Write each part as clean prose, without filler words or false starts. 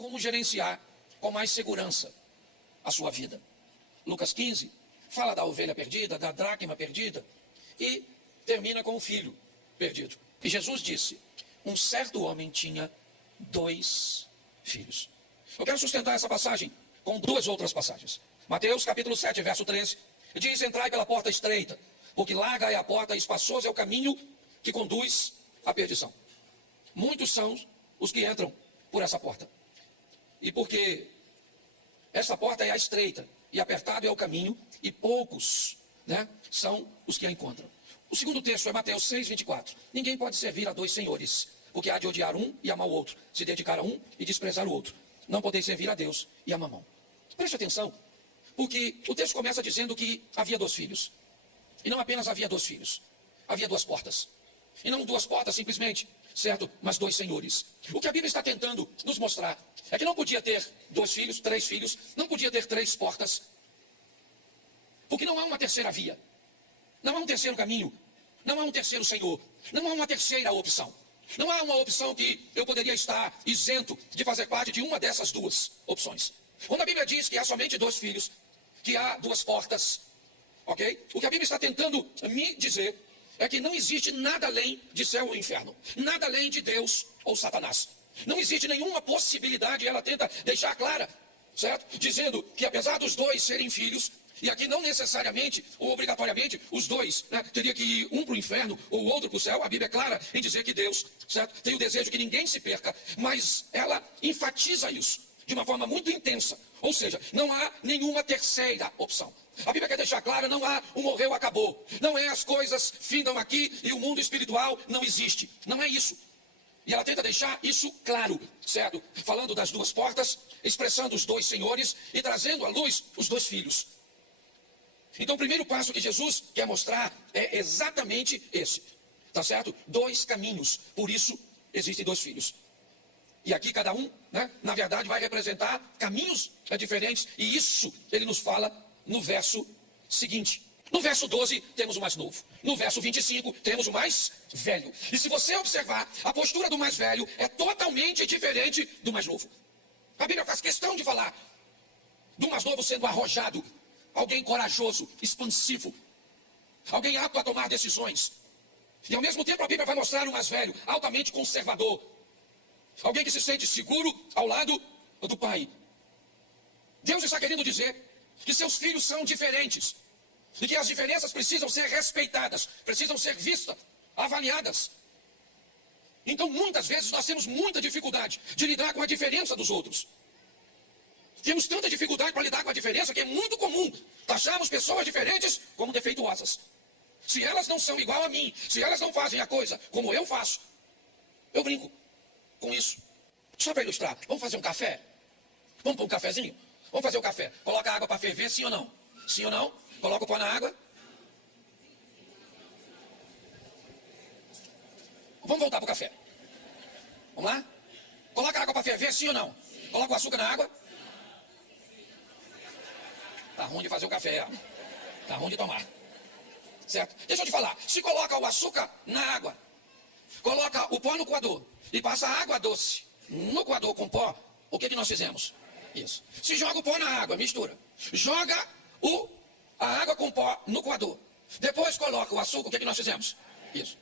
como gerenciar com mais segurança a sua vida. Lucas 15 fala da ovelha perdida, da dracma perdida e termina com o filho perdido. E Jesus disse: um certo homem tinha 2 filhos. Eu quero sustentar essa passagem com 2 outras passagens. Mateus capítulo 7, verso 13, diz: entrai pela porta estreita, porque larga é a porta e espaçoso é o caminho que conduz à perdição. Muitos são os que entram por essa porta. E porque essa porta é a estreita e apertado é o caminho, e poucos, são os que a encontram. O segundo texto é Mateus 6, 24. Ninguém pode servir a 2 senhores, porque há de odiar um e amar o outro, se dedicar a um e desprezar o outro. Não podeis servir a Deus e a Mamão. Preste atenção, porque o texto começa dizendo que havia 2 filhos. E não apenas havia 2 filhos, havia 2 portas. E não 2 portas simplesmente, certo? Mas 2 senhores. O que a Bíblia está tentando nos mostrar é que não podia ter 2 filhos, 3 filhos, não podia ter 3 portas, porque não há uma terceira via, não há um terceiro caminho, não há um terceiro Senhor, não há uma terceira opção. Não há uma opção que eu poderia estar isento de fazer parte de uma dessas 2 opções. Quando a Bíblia diz que há somente 2 filhos, que há 2 portas, ok? O que a Bíblia está tentando me dizer é que não existe nada além de céu ou inferno, nada além de Deus ou Satanás. Não existe nenhuma possibilidade, ela tenta deixar clara, certo? Dizendo que apesar dos 2 serem filhos, e aqui não necessariamente ou obrigatoriamente os 2, teria que ir um para o inferno ou o outro para o céu. A Bíblia é clara em dizer que Deus, certo, tem o desejo que ninguém se perca, mas ela enfatiza isso de uma forma muito intensa. Ou seja, não há nenhuma terceira opção. A Bíblia quer deixar clara, não há um morreu, acabou. Não é as coisas findam aqui e o mundo espiritual não existe. Não é isso. E ela tenta deixar isso claro, certo? Falando das 2 portas, expressando os 2 senhores e trazendo à luz os 2 filhos. Então o primeiro passo que Jesus quer mostrar é exatamente esse. Tá certo? 2 caminhos, por isso existem 2 filhos. E aqui cada um, na verdade vai representar caminhos diferentes. E isso ele nos fala no verso seguinte. No verso 12 temos o mais novo. No verso 25 temos o mais velho. E se você observar, a postura do mais velho é totalmente diferente do mais novo. A Bíblia faz questão de falar do mais novo sendo arrojado. Alguém corajoso, expansivo. Alguém apto a tomar decisões. E ao mesmo tempo a Bíblia vai mostrar o mais velho, altamente conservador. Alguém que se sente seguro ao lado do pai. Deus está querendo dizer que seus filhos são diferentes. E que as diferenças precisam ser respeitadas, precisam ser vistas, avaliadas. Então muitas vezes nós temos muita dificuldade de lidar com a diferença dos outros. Temos tanta dificuldade para lidar com a diferença que é muito comum taxarmos pessoas diferentes como defeituosas. Se elas não são igual a mim, se elas não fazem a coisa como eu faço, eu brinco com isso. Só para ilustrar, vamos fazer um café? Vamos pôr um cafezinho? Vamos fazer o café. Coloca a água para ferver, sim ou não? Sim ou não? Coloca o pó na água. Vamos voltar para o café. Vamos lá? Coloca a água para ferver, sim ou não? Coloca o açúcar na água. Tá ruim de fazer o café, tá ruim de tomar. Certo? Deixa eu te falar, se coloca o açúcar na água, coloca o pó no coador e passa a água doce no coador com pó, o que nós fizemos? Isso. Se joga o pó na água, mistura. Joga a água com pó no coador. Depois coloca o açúcar, o que nós fizemos? Isso.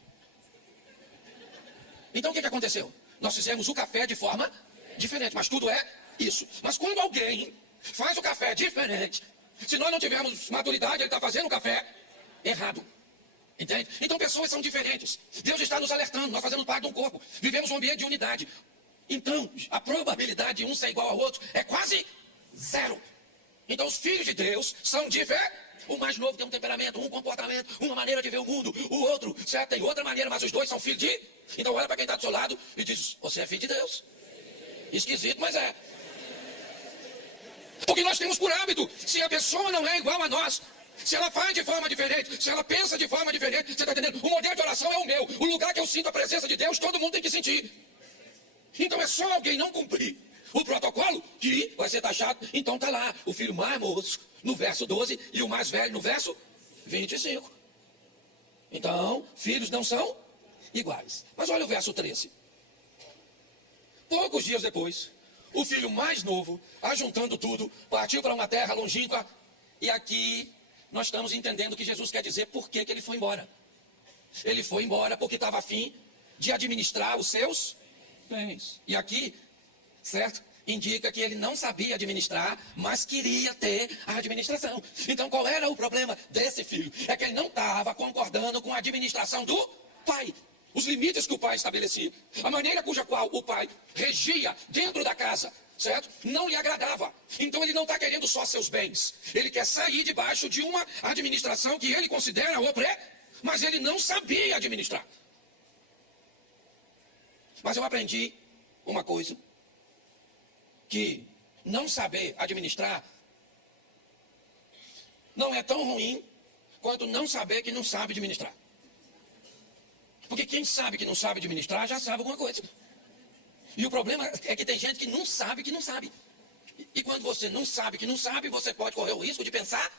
Então o que aconteceu? Nós fizemos o café de forma diferente, mas tudo é isso. Mas quando alguém faz o café diferente, se nós não tivermos maturidade, ele está fazendo o café errado. Entende? Então pessoas são diferentes. Deus está nos alertando, nós fazemos parte de um corpo. Vivemos um ambiente de unidade. Então a probabilidade de um ser igual ao outro é quase 0. Então os filhos de Deus são diferentes. O mais novo tem um temperamento, um comportamento, uma maneira de ver o mundo. O outro, certo, tem outra maneira, mas os 2 são filhos de... Então olha para quem está do seu lado e diz, você é filho de Deus. Esquisito, mas é. Porque nós temos por hábito, se a pessoa não é igual a nós, se ela faz de forma diferente, se ela pensa de forma diferente, você está entendendo? O modelo de oração é o meu. O lugar que eu sinto a presença de Deus, todo mundo tem que sentir. Então é só alguém não cumprir o protocolo que vai ser taxado. Então está lá, o filho mais moço no verso 12 e o mais velho no verso 25. Então, filhos não são iguais. Mas olha o verso 13. Poucos dias depois, o filho mais novo, ajuntando tudo, partiu para uma terra longínqua. E aqui nós estamos entendendo o que Jesus quer dizer, por que ele foi embora. Ele foi embora porque estava a fim de administrar os seus bens. E aqui, certo? Indica que ele não sabia administrar, mas queria ter a administração. Então qual era o problema desse filho? É que ele não estava concordando com a administração do pai. Os limites que o pai estabelecia. A maneira cuja qual o pai regia dentro da casa, certo? Não lhe agradava. Então ele não está querendo só seus bens. Ele quer sair debaixo de uma administração que ele considera mas ele não sabia administrar. Mas eu aprendi uma coisa. Que não saber administrar não é tão ruim quanto não saber que não sabe administrar. Porque quem sabe que não sabe administrar já sabe alguma coisa. E o problema é que tem gente que não sabe que não sabe. E quando você não sabe que não sabe, você pode correr o risco de pensar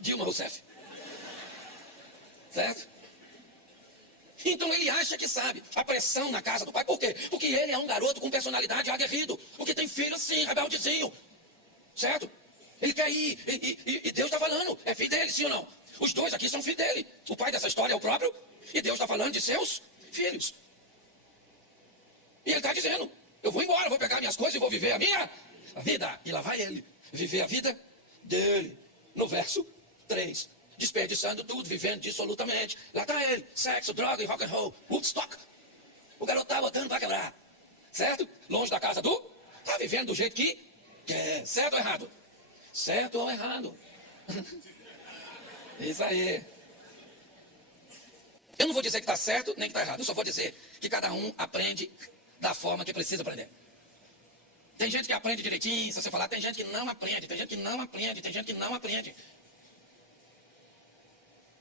Dilma Rousseff. Certo? Então ele acha que sabe. A pressão na casa do pai. Por quê? Porque ele é um garoto com personalidade aguerrido. Porque tem filho assim, rebeldezinho. Certo? Ele quer ir. E Deus está falando. É filho dele, sim ou não? Os dois aqui são filhos dele. O pai dessa história é o próprio. E Deus está falando de seus filhos. E ele está dizendo, eu vou embora, vou pegar minhas coisas e vou viver a minha vida. E lá vai ele. Viver a vida dele. No verso 3. Desperdiçando tudo, vivendo dissolutamente. Lá está ele, sexo, droga e rock and roll. Woodstock. O garoto está botando para quebrar. Certo? Longe da casa do... Está vivendo do jeito que quer. Certo ou errado? Certo ou errado? Isso aí. Eu não vou dizer que está certo nem que está errado. Eu só vou dizer que cada um aprende da forma que precisa aprender. Tem gente que aprende direitinho, se você falar. Tem gente que não aprende, tem gente que não aprende, tem gente que não aprende.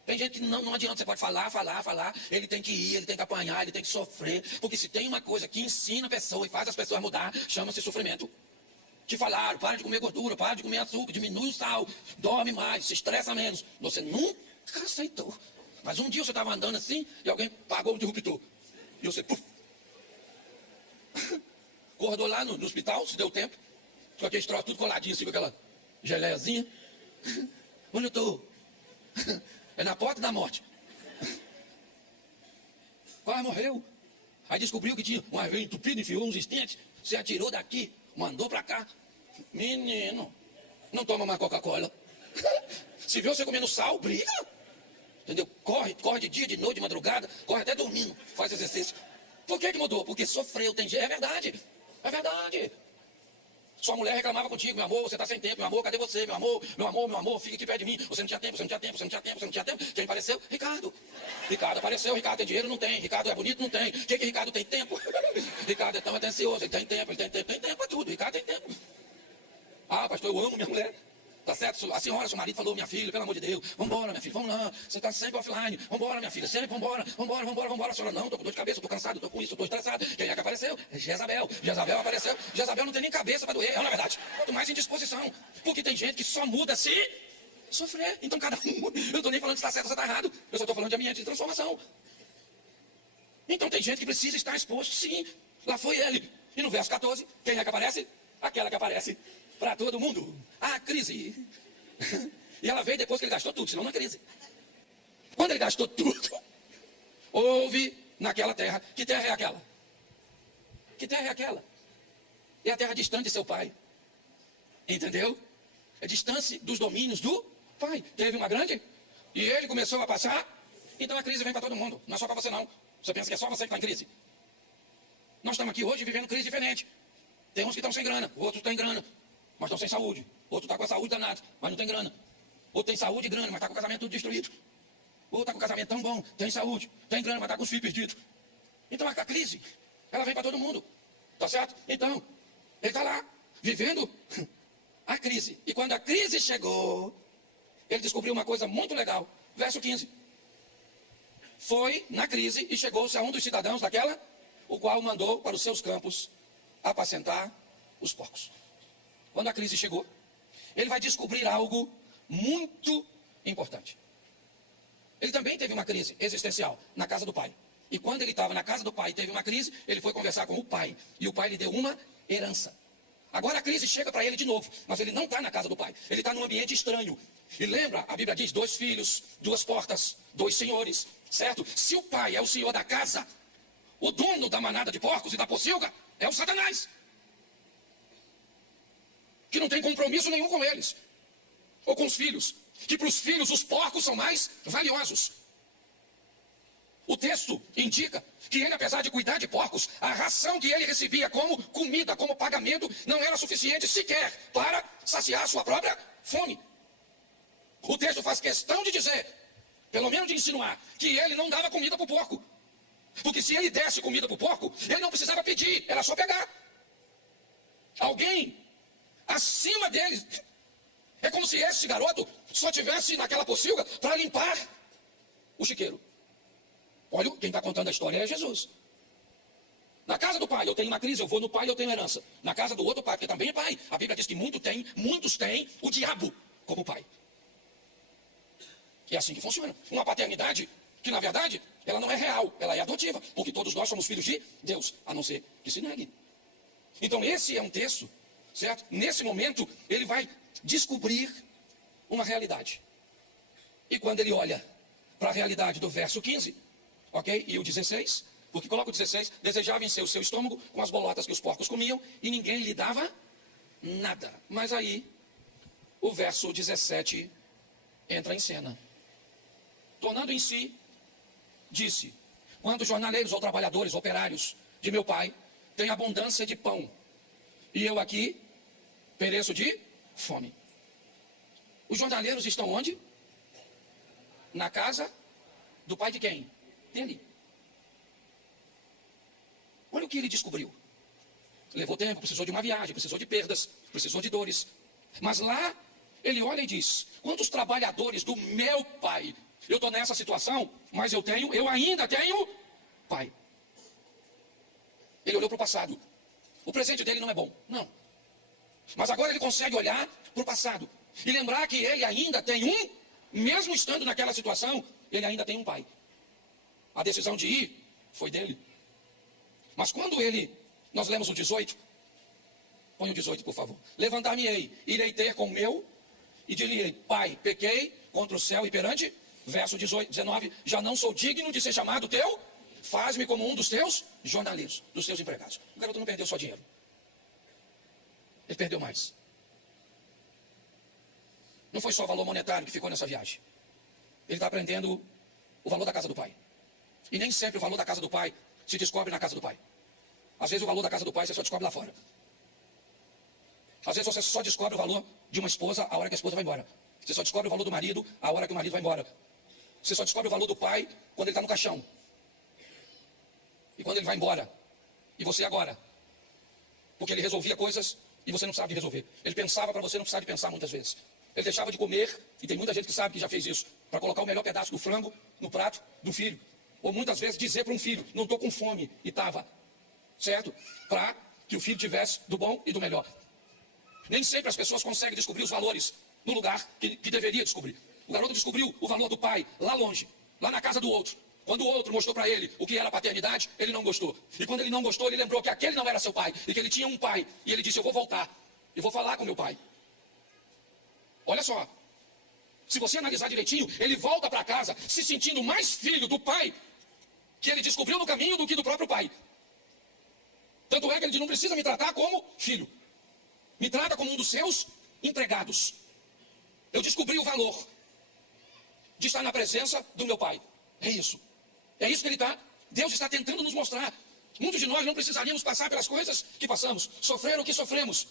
Tem gente que não adianta, você pode falar, ele tem que ir, ele tem que apanhar, ele tem que sofrer, porque se tem uma coisa que ensina a pessoa e faz as pessoas mudar, chama-se sofrimento. Te falaram, para de comer gordura, para de comer açúcar, diminui o sal, dorme mais, se estressa menos. Você nunca aceitou. Mas um dia você estava andando assim e alguém pagou o interruptor. E você, puf. Acordou lá no hospital, se deu tempo, com aquele troço tudo coladinho assim, com aquela geleiazinha. Onde eu estou? É na porta da morte. Quase morreu. Aí descobriu que tinha uma veia entupida, enfiou uns estentes. Você atirou daqui, mandou pra cá. Menino, não toma mais Coca-Cola. Se vê você comendo sal, briga. Entendeu? Corre de dia, de noite, de madrugada. Corre até dormindo, faz exercício. Por que mudou? Porque sofreu, tem jeito. É verdade. É verdade. Sua mulher reclamava contigo, meu amor, você está sem tempo, meu amor, cadê você, meu amor, fica aqui perto de mim, você não tinha tempo. Quem apareceu? Ricardo. Ricardo apareceu, Ricardo tem dinheiro? Não tem. Ricardo é bonito? Não tem. O que Ricardo tem tempo? Ricardo é tão atencioso, ele tem tempo para tudo, Ricardo tem tempo. Ah, pastor, eu amo minha mulher. Tá certo? A senhora, seu marido falou, minha filha, pelo amor de Deus, vambora, minha filha, vamos lá, você tá sempre offline, vambora, minha filha, sempre vambora. A senhora, não, tô com dor de cabeça, tô cansado, tô com isso, tô estressado. Quem é que apareceu? Jezabel apareceu. Jezabel não tem nem cabeça pra doer, na verdade. Quanto mais indisposição. Porque tem gente que só muda se sofrer. Então cada um, eu não tô nem falando se tá certo ou se tá errado, eu só tô falando de ambiente de transformação. Então tem gente que precisa estar exposto, sim. Lá foi ele. E no verso 14, quem é que aparece? Aquela que aparece para todo mundo. A crise. E ela veio depois que ele gastou tudo, senão não é crise. Quando ele gastou tudo, houve naquela terra. Que terra é aquela? Que terra é aquela? É a terra distante de seu pai. Entendeu? É distância dos domínios do pai. Teve uma grande e ele começou a passar. Então a crise vem para todo mundo. Não é só para você não. Você pensa que é só você que está em crise. Nós estamos aqui hoje vivendo crise diferente. Tem uns que estão sem grana, outros têm grana, mas estão sem saúde. Outro está com a saúde danada, mas não tem grana. Outro tem saúde e grana, mas está com o casamento tudo destruído. Outro está com o casamento tão bom, tem saúde, tem grana, mas está com os filhos perdidos. Então a crise, ela vem para todo mundo. Tá certo? Então, ele está lá, vivendo a crise. E quando a crise chegou, ele descobriu uma coisa muito legal. Verso 15. Foi na crise e chegou-se a um dos cidadãos daquela, o qual mandou para os seus campos apacentar os porcos. Quando a crise chegou, ele vai descobrir algo muito importante. Ele também teve uma crise existencial na casa do pai. E quando ele estava na casa do pai e teve uma crise, ele foi conversar com o pai. E o pai lhe deu uma herança. Agora a crise chega para ele de novo, mas ele não está na casa do pai, ele está num ambiente estranho. E lembra, a Bíblia diz, 2 filhos, 2 portas, 2 senhores, certo? Se o pai é o senhor da casa, o dono da manada de porcos e da pocilga é o Satanás, que não tem compromisso nenhum com eles, ou com os filhos, que para os filhos os porcos são mais valiosos. O texto indica que ele, apesar de cuidar de porcos, a ração que ele recebia como comida, como pagamento, não era suficiente sequer para saciar sua própria fome. O texto faz questão de dizer, pelo menos de insinuar, que ele não dava comida para o porco. Porque se ele desse comida para o porco, ele não precisava pedir, era só pegar. Alguém acima dele. É como se esse garoto só tivesse naquela pocilga para limpar o chiqueiro. Olha, quem está contando a história é Jesus. Na casa do pai eu tenho uma crise, eu vou no pai, eu tenho herança. Na casa do outro pai, porque também é pai. A Bíblia diz que muitos têm o diabo como pai. É assim que funciona. Uma paternidade que, na verdade, ela não é real, ela é adotiva. Porque todos nós somos filhos de Deus, a não ser que se negue. Então esse é um texto, certo? Nesse momento, ele vai descobrir uma realidade. E quando ele olha para a realidade do verso 15, ok? E o 16, porque coloca o 16, desejava encher o seu estômago com as bolotas que os porcos comiam e ninguém lhe dava nada. Mas aí, o verso 17 entra em cena. Tornando em si, disse, quando jornaleiros ou trabalhadores, operários de meu pai têm abundância de pão, e eu aqui pereço de fome. Os jornaleiros estão onde? Na casa do pai de quem? Dele. Olha o que ele descobriu. Levou tempo, precisou de uma viagem, precisou de perdas, precisou de dores. Mas lá, ele olha e diz, quantos trabalhadores do meu pai, eu estou nessa situação, mas eu ainda tenho pai. Ele olhou para o passado. O presente dele não é bom, não. Mas agora ele consegue olhar para o passado e lembrar que ele ainda tem mesmo estando naquela situação, ele ainda tem um pai. A decisão de ir foi dele. Mas quando nós lemos o 18, põe o 18 por favor. Levantar-me-ei, irei ter com o meu, e direi, pai, pequei contra o céu e perante, verso 19, já não sou digno de ser chamado teu, faz-me como um dos teus jornaleiros, dos teus empregados. O garoto não perdeu só dinheiro. Ele perdeu mais. Não foi só o valor monetário que ficou nessa viagem. Ele está aprendendo o valor da casa do pai. E nem sempre o valor da casa do pai se descobre na casa do pai. Às vezes o valor da casa do pai você só descobre lá fora. Às vezes você só descobre o valor de uma esposa a hora que a esposa vai embora. Você só descobre o valor do marido a hora que o marido vai embora. Você só descobre o valor do pai quando ele está no caixão. E quando ele vai embora. E você agora. Porque ele resolvia coisas e você não sabe resolver. Ele pensava para você não precisar de pensar muitas vezes. Ele deixava de comer, e tem muita gente que sabe que já fez isso, para colocar o melhor pedaço do frango no prato do filho. Ou muitas vezes dizer para um filho, não estou com fome, e estava, certo? Para que o filho tivesse do bom e do melhor. Nem sempre as pessoas conseguem descobrir os valores no lugar que deveria descobrir. O garoto descobriu o valor do pai lá longe, lá na casa do outro. Quando o outro mostrou para ele o que era paternidade, ele não gostou. E quando ele não gostou, ele lembrou que aquele não era seu pai, e que ele tinha um pai. E ele disse, eu vou voltar, eu vou falar com meu pai. Olha só, se você analisar direitinho, ele volta para casa se sentindo mais filho do pai que ele descobriu no caminho do que do próprio pai. Tanto é que ele diz, não precisa me tratar como filho. Me trata como um dos seus empregados. Eu descobri o valor de estar na presença do meu pai. É isso. É isso que ele está. Deus está tentando nos mostrar. Muitos de nós não precisaríamos passar pelas coisas que passamos, sofrer o que sofremos.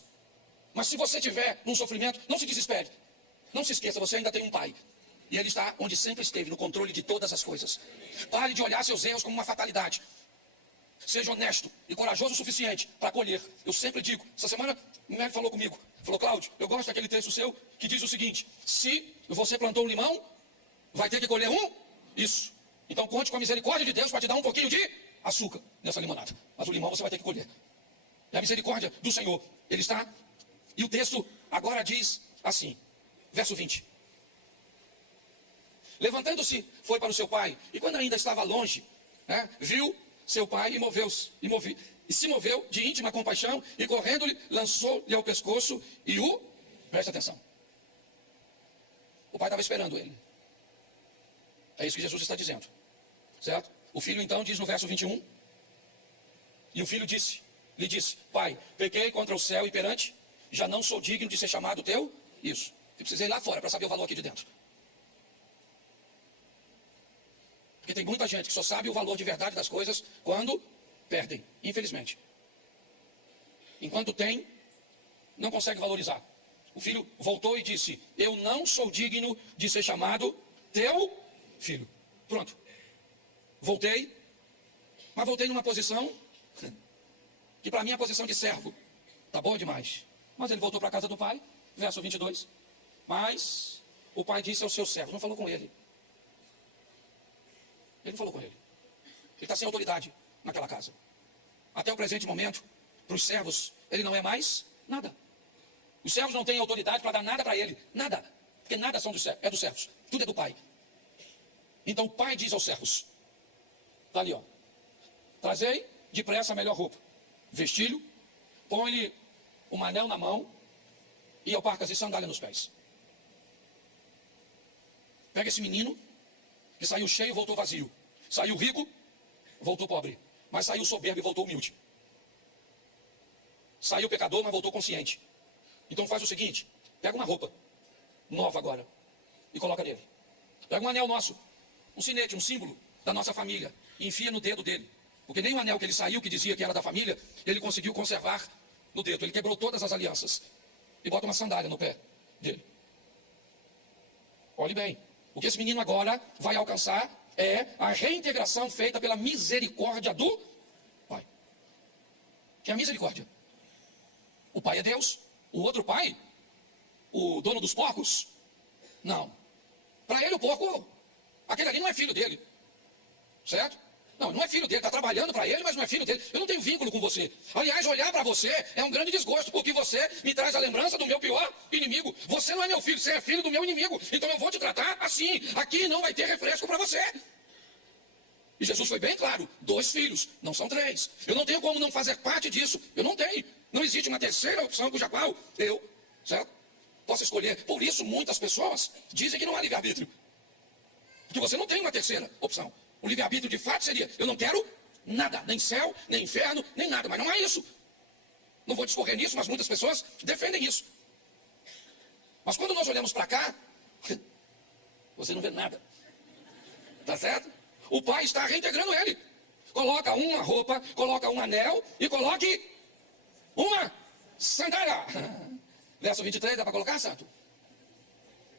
Mas se você tiver num sofrimento, não se desespere. Não se esqueça, você ainda tem um pai. E ele está onde sempre esteve, no controle de todas as coisas. Pare de olhar seus erros como uma fatalidade. Seja honesto e corajoso o suficiente para acolher. Eu sempre digo, essa semana o médico falou comigo. Falou, Cláudio, eu gosto daquele texto seu que diz o seguinte. Se você plantou um limão, vai ter que colher isso. Então conte com a misericórdia de Deus para te dar um pouquinho de açúcar nessa limonada. Mas o limão você vai ter que colher. É a misericórdia do Senhor. Ele está... E o texto agora diz assim, verso 20. Levantando-se, foi para o seu pai, e quando ainda estava longe, viu seu pai e E se moveu de íntima compaixão e correndo-lhe, lançou-lhe ao pescoço e o... Presta atenção. O pai estava esperando ele. É isso que Jesus está dizendo. Certo? O filho então diz no verso 21. E o filho lhe disse, pai, pequei contra o céu e perante, já não sou digno de ser chamado teu. Isso. Eu precisei ir lá fora para saber o valor aqui de dentro. Porque tem muita gente que só sabe o valor de verdade das coisas quando perdem, infelizmente. Enquanto tem, não consegue valorizar. O filho voltou e disse, eu não sou digno de ser chamado teu filho. Pronto. Voltei, mas voltei numa posição que para mim é a posição de servo. Tá boa demais. Mas ele voltou para a casa do pai, verso 22. Mas o pai disse ao seu servo, não falou com ele. Ele não falou com ele. Ele está sem autoridade naquela casa. Até o presente momento, para os servos, ele não é mais nada. Os servos não têm autoridade para dar nada para ele. Nada. Porque nada é dos servos. Tudo é do pai. Então o pai diz aos servos. Está ali, ó. Trazei depressa a melhor roupa. Vestilho. Põe-lhe um anel na mão. E alparcas e sandália nos pés. Pega esse menino. Que saiu cheio e voltou vazio. Saiu rico, voltou pobre. Mas saiu soberbo e voltou humilde. Saiu pecador, mas voltou consciente. Então faz o seguinte, pega uma roupa, nova agora, e coloca nele. Pega um anel nosso, um sinete, um símbolo da nossa família, e enfia no dedo dele. Porque nem o anel que ele saiu, que dizia que era da família, ele conseguiu conservar no dedo. Ele quebrou todas as alianças. E bota uma sandália no pé dele. Olhe bem. O que esse menino agora vai alcançar é a reintegração feita pela misericórdia do pai. Que é a misericórdia. O pai é Deus. O outro pai, o dono dos porcos, não. Para ele o porco, aquele ali não é filho dele. Certo? Não é filho dele, está trabalhando para ele, mas não é filho dele. Eu não tenho vínculo com você. Aliás, olhar para você é um grande desgosto, porque você me traz a lembrança do meu pior inimigo. Você não é meu filho, você é filho do meu inimigo. Então eu vou te tratar assim. Aqui não vai ter refresco para você. E Jesus foi bem claro, 2 filhos, não são 3. Eu não tenho como não fazer parte disso. Eu não tenho. Não existe uma terceira opção cuja qual eu, certo? Posso escolher. Por isso muitas pessoas dizem que não há livre-arbítrio. Porque você não tem uma terceira opção. O livre-arbítrio de fato seria, eu não quero nada, nem céu, nem inferno, nem nada. Mas não é isso. Não vou discorrer nisso, mas muitas pessoas defendem isso. Mas quando nós olhamos para cá, você não vê nada. Tá certo? O pai está reintegrando ele. Coloca uma roupa, coloca um anel e coloque uma sandália. Verso 23, dá para colocar, santo?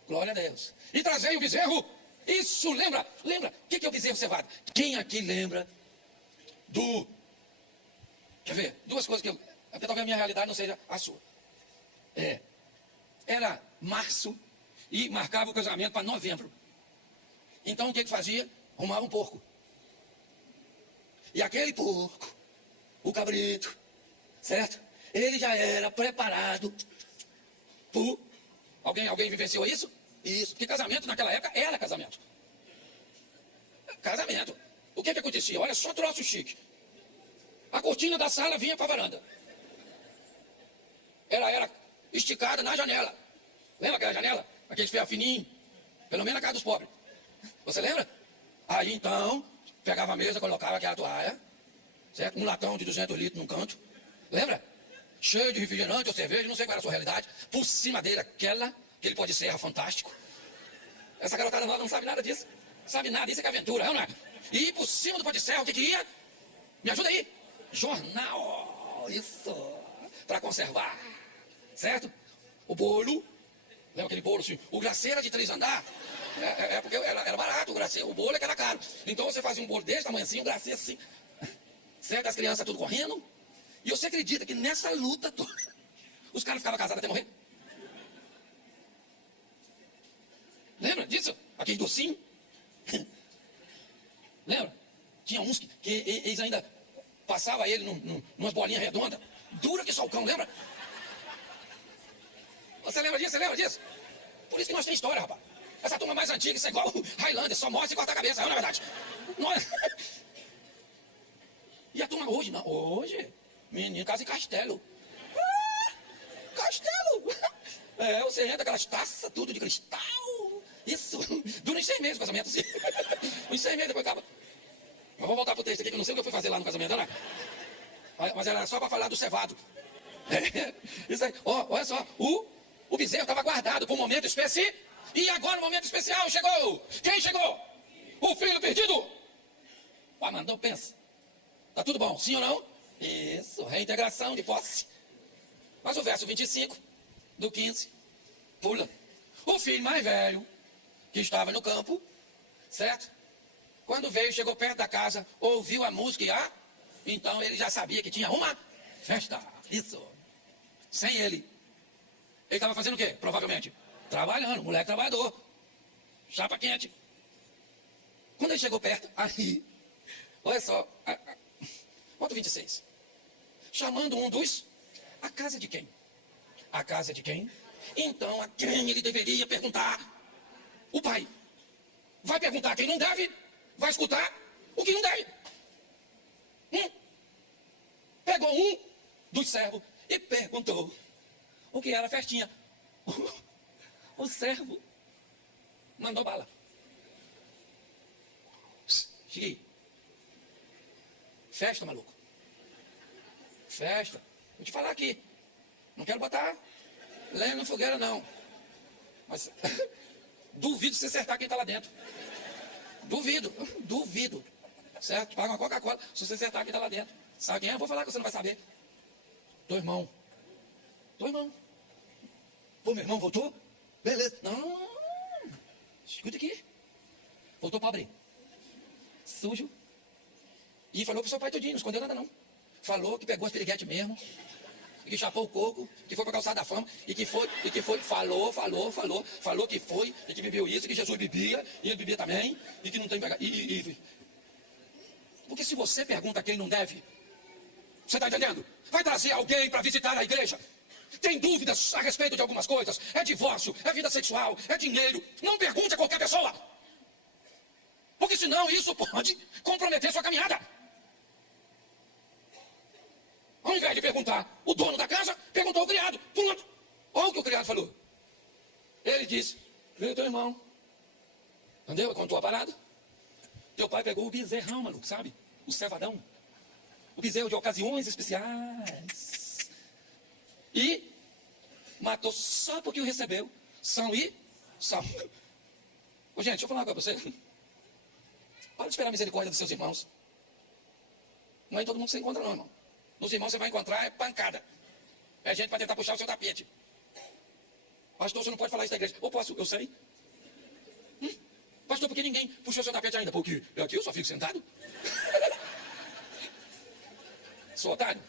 Glória a Deus. E trazei o bezerro. Isso, lembra? O que é o bezerro cevado? Quem aqui lembra do... Quer ver? 2 coisas que eu... Até talvez a minha realidade não seja a sua. Era março e marcava o casamento para novembro. Então o que fazia? Arrumava um porco. E aquele porco, o cabrito, certo? Ele já era preparado por... Alguém vivenciou isso? Isso, porque casamento naquela época era casamento. Casamento. O que acontecia? Olha só troço chique. A cortina da sala vinha para a varanda. Ela era esticada na janela. Lembra aquela janela? Aquele ferro fininho. Pelo menos na casa dos pobres. Você lembra? Aí então, pegava a mesa, colocava aquela toalha. Certo? Um latão de 200 litros num canto. Lembra? Cheio de refrigerante ou cerveja, não sei qual era a sua realidade. Por cima dele, aquele pó de serra fantástico. Essa garotada nova não sabe nada disso. Sabe nada, isso é que é aventura, não é? E por cima do pó de serra, o que ia? Me ajuda aí. Jornal. Isso. Para conservar. Certo? O bolo. Lembra aquele bolo assim? O glacê era de 3 andares. Porque era barato o glacê. O bolo é que era caro. Então você fazia um bolo desse tamanho assim, um glacê assim. Certo? As crianças tudo correndo. E você acredita que nessa luta toda, os caras ficavam casados até morrer? Lembra disso? Aquele docinho? Lembra? Tinha uns que eles ainda passavam ele numas bolinhas redondas, dura que só o cão, lembra? Você lembra disso? Você lembra disso? Por isso que nós temos história, rapaz. Essa turma mais antiga, isso é igual o Highlander, só morre e corta a cabeça, não é verdade? Não é? E a turma hoje, não. Hoje, Menino, casa em castelo. Castelo! É, você entra aquelas taças, tudo de cristal. Isso. Dura uns 6 meses o casamento, assim. Uns 6 meses depois acaba. Mas vamos voltar pro texto aqui, que eu não sei o que eu fui fazer lá no casamento, né? Mas era só para falar do cevado. É, isso aí. Ó, olha só. O bezerro estava guardado para um momento especial. E agora o momento especial chegou. Quem chegou? O filho perdido. O Amandão pensa. Tá tudo bom, sim ou não? Isso, reintegração de posse. Mas o verso 25 do 15 pula. O filho mais velho, que estava no campo, certo? Quando veio, chegou perto da casa, ouviu a música e então ele já sabia que tinha uma festa. Isso. Sem ele. Ele estava fazendo o quê? Provavelmente. Trabalhando, moleque trabalhador. Chapa quente. Quando ele chegou perto, aí, olha só, bota o 26. Chamando um dos, a casa de quem? A casa de quem? Então, a quem ele deveria perguntar? O pai. Vai perguntar quem não deve, vai escutar o que não deve. Pegou um dos servos e perguntou o que era a festinha. O servo mandou bala. Cheguei. Festa, maluco. Festa. Vou te falar aqui. Não quero botar lenha na fogueira, não. Mas duvido se acertar quem está lá dentro. Duvido. Certo? Paga uma Coca-Cola se você acertar quem está lá dentro. Sabe quem é? Eu vou falar que você não vai saber. Teu irmão. Pô, meu irmão voltou? Beleza. Não. Escuta aqui. Voltou pobre. Sujo. E falou pro seu pai tudinho, não escondeu nada não. Falou que pegou as piriguetes mesmo. Que chapou o coco, que foi pra calçada da fama, e que foi, falou que foi, e que bebeu isso, que Jesus bebia, e ele bebia também, e que não tem... Porque se você pergunta quem não deve, você está entendendo? Vai trazer alguém para visitar a igreja. Tem dúvidas a respeito de algumas coisas, é divórcio, é vida sexual, é dinheiro, não pergunte a qualquer pessoa. Porque senão isso pode comprometer sua caminhada. Ao invés de perguntar o dono da casa, perguntou o criado. Pronto. Olha o que o criado falou. Ele disse, veio teu irmão. Entendeu? Contou a parada. Teu pai pegou o bezerrão, maluco, sabe? O cevadão. O bezerro de ocasiões especiais. E matou só porque o recebeu. São. Ô, gente, deixa eu falar uma coisa pra você. Para de esperar a misericórdia dos seus irmãos. Não é em todo mundo que você encontra, não, irmão. Nos irmãos você vai encontrar é pancada. É gente para tentar puxar o seu tapete. Pastor, você não pode falar isso da igreja. Ou posso? Eu sei. Pastor, por que ninguém puxou o seu tapete ainda? Porque aqui eu só fico sentado. Sou otário.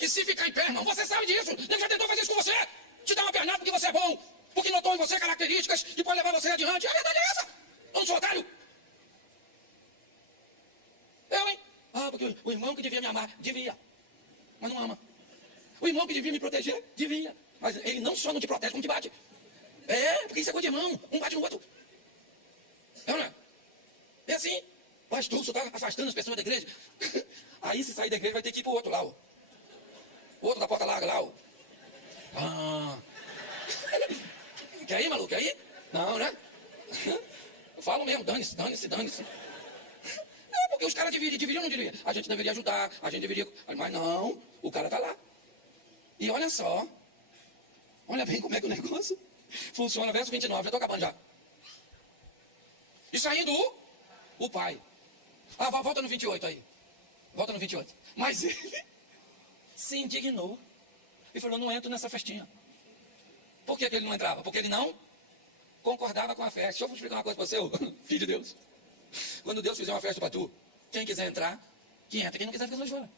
E se ficar em pé, irmão, você sabe disso. Ele já tentou fazer isso com você. Te dar uma pernada porque você é bom. Porque notou em você características que podem levar você adiante. A verdade é essa. Eu não sou otário. Eu, hein? Porque o irmão que devia me amar, devia. Mas não ama. O irmão que devia me proteger, devia. Mas ele não só não te protege, como te bate. Porque isso é coisa de irmão. Um bate no outro. É ou não é? É assim. Pastor, você está afastando as pessoas da igreja. Aí se sair da igreja vai ter que ir pro outro lá, ó. O outro da porta larga lá, ó. Quer ir, maluco? Quer ir? Não, né? Eu falo mesmo, dane-se. Porque os caras deveriam ou não deveriam? A gente deveria ajudar, a gente deveria... Mas não, o cara tá lá. E olha só. Olha bem como é que o negócio funciona. Verso 29, já tô acabando já. E saindo o pai. Volta no 28 aí. Volta no 28. Mas ele se indignou. E falou, não entro nessa festinha. Por que ele não entrava? Porque ele não concordava com a festa. Deixa eu explicar uma coisa para você, filho de Deus. Quando Deus fizer uma festa para tu, quem quiser entrar, que entra. Quem não quiser, fica de fora.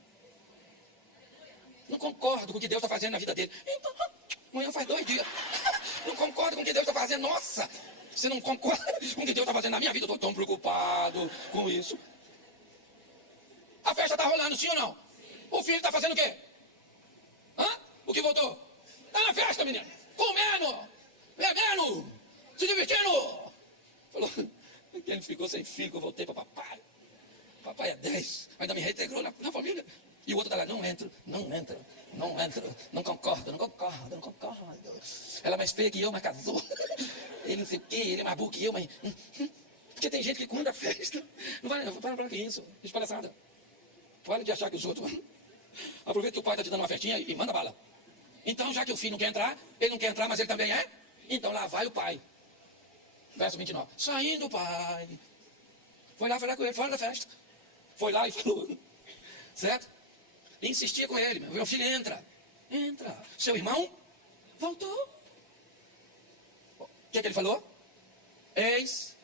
Não concordo com o que Deus está fazendo na vida dele. Então, amanhã faz 2 dias. Não concordo com o que Deus está fazendo. Nossa, você não concorda com o que Deus está fazendo na minha vida? Eu estou tão preocupado com isso. A festa está rolando, sim ou não? O filho está fazendo o quê? O que voltou? Está na festa, menino. Comendo, bebendo, se divertindo. Falou, ele ficou sem filho, que eu voltei para papai. Papai é 10, ainda me reintegrou na família. E o outro está lá, não entra, não concordo. Ela é mais feia que eu, mas casou. Ele não sei o quê, ele é mais burro que eu, mas... Porque tem gente que quando a festa... Não vai, para que isso, espalhaçada. Para de achar que os outros... Aproveita que o pai está te dando uma festinha e manda bala. Então, já que o filho não quer entrar, ele não quer entrar, mas ele também é, então lá vai o pai. Verso 29. Saindo o pai. Foi lá falar com ele, fora da festa. Foi lá e falou. Certo? E insistia com ele. Meu filho, entra. Seu irmão voltou. O que é que ele falou? Eis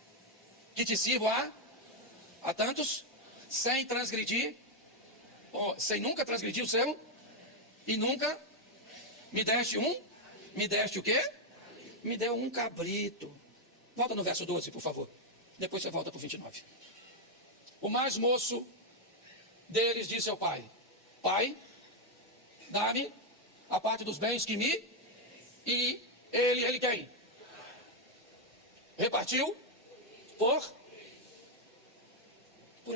que te sirvo a tantos, sem transgredir, sem nunca transgredir o seu, e nunca me deste o quê? Me deu um cabrito. Volta no verso 12, por favor. Depois você volta para o 29. O mais moço deles disse ao pai: Pai, dá-me a parte dos bens que me... E ele quem? Repartiu por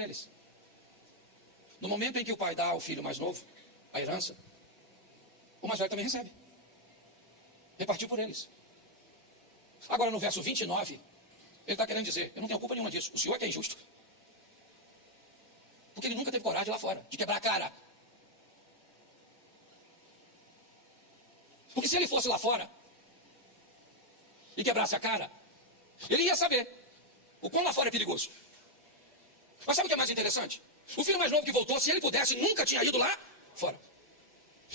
eles. No momento em que o pai dá ao filho mais novo a herança, o mais velho também recebe. Repartiu por eles. Agora no verso 29, ele está querendo dizer: eu não tenho culpa nenhuma disso, o senhor é que é injusto. Porque ele nunca teve coragem lá fora de quebrar a cara. Porque se ele fosse lá fora e quebrasse a cara, ele ia saber o quão lá fora é perigoso. Mas sabe o que é mais interessante? O filho mais novo que voltou, se ele pudesse, nunca tinha ido lá fora.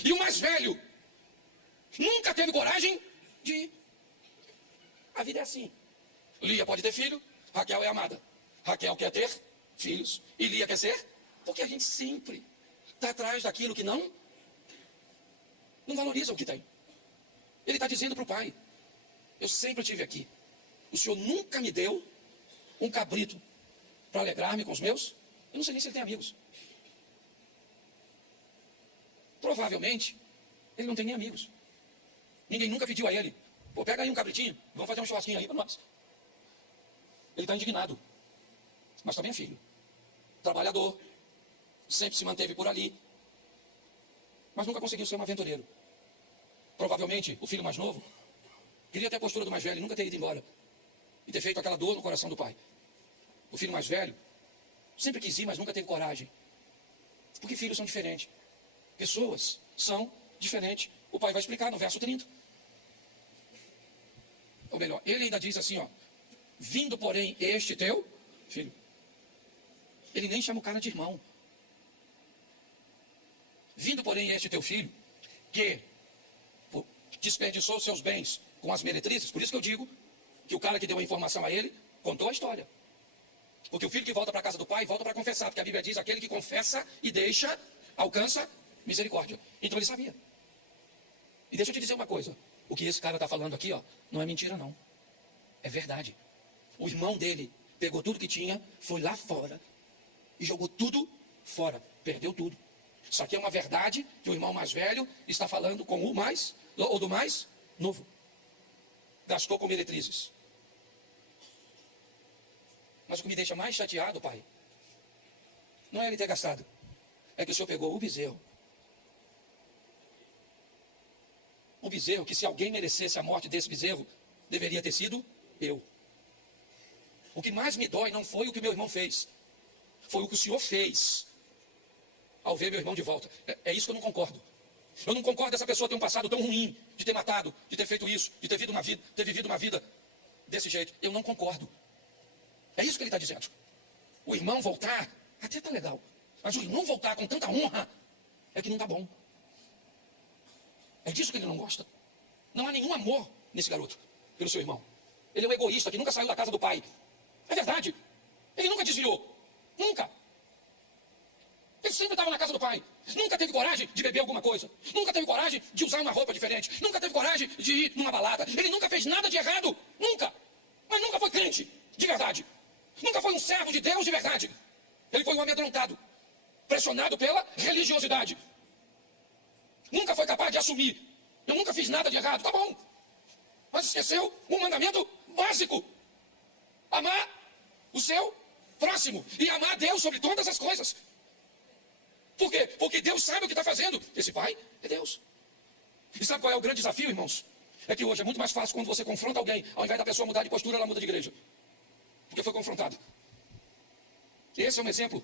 E o mais velho nunca teve coragem de ir. A vida é assim. Lia pode ter filho, Raquel é amada. Raquel quer ter filhos e Lia quer ser, porque a gente sempre está atrás daquilo que não valoriza o que tem. Ele está dizendo para o pai: eu sempre estive aqui. O senhor nunca me deu um cabrito para alegrar-me com os meus. Eu não sei nem se ele tem amigos. Provavelmente, ele não tem nem amigos. Ninguém nunca pediu a ele: pô, pega aí um cabritinho, vamos fazer um churrasquinho aí para nós. Ele está indignado. Mas também é filho. Trabalhador. Sempre se manteve por ali. Mas nunca conseguiu ser um aventureiro. Provavelmente, o filho mais novo queria ter a postura do mais velho e nunca ter ido embora. E ter feito aquela dor no coração do pai. O filho mais velho sempre quis ir, mas nunca teve coragem. Porque filhos são diferentes. Pessoas são diferentes. O pai vai explicar no verso 30. Ou melhor, ele ainda diz assim, ó: vindo, porém, este teu filho. Ele nem chama o cara de irmão. Vindo, porém, este teu filho, que desperdiçou seus bens com as meretrizes. Por isso que eu digo que o cara que deu a informação a ele contou a história. Porque o filho que volta para a casa do pai volta para confessar, porque a Bíblia diz: aquele que confessa e deixa, alcança misericórdia. Então ele sabia. E deixa eu te dizer uma coisa: o que esse cara está falando aqui, ó, não é mentira não. É verdade. O irmão dele pegou tudo que tinha, foi lá fora e jogou tudo fora. Perdeu tudo. Isso aqui é uma verdade que o irmão mais velho está falando com o mais, ou do mais novo. Gastou com meretrizes. Mas o que me deixa mais chateado, pai, não é ele ter gastado. É que o senhor pegou o bezerro. O bezerro que, se alguém merecesse a morte desse bezerro, deveria ter sido eu. O que mais me dói não foi o que meu irmão fez. Foi o que o senhor fez ao ver meu irmão de volta. É isso que eu não concordo. Eu não concordo dessa pessoa ter um passado tão ruim, de ter matado, de ter feito isso, de ter vivido uma vida desse jeito. Eu não concordo. É isso que ele está dizendo. O irmão voltar, até está legal. Mas o irmão voltar com tanta honra, é que não está bom. É disso que ele não gosta. Não há nenhum amor nesse garoto, pelo seu irmão. Ele é um egoísta que nunca saiu da casa do pai. É verdade. Ele nunca desviou. Nunca. Ele sempre estava na casa do pai. Nunca teve coragem de beber alguma coisa. Nunca teve coragem de usar uma roupa diferente. Nunca teve coragem de ir numa balada. Ele nunca fez nada de errado. Nunca. Mas nunca foi crente, de verdade. Nunca foi um servo de Deus de verdade. Ele foi um amedrontado, pressionado pela religiosidade. Nunca foi capaz de assumir: eu nunca fiz nada de errado. Tá bom. Mas esqueceu um mandamento básico: amar o seu próximo e amar Deus sobre todas as coisas. Por quê? Porque Deus sabe o que está fazendo. Esse pai é Deus. E sabe qual é o grande desafio, irmãos? É que hoje é muito mais fácil quando você confronta alguém, ao invés da pessoa mudar de postura, ela muda de igreja. Porque foi confrontado. Esse é um exemplo.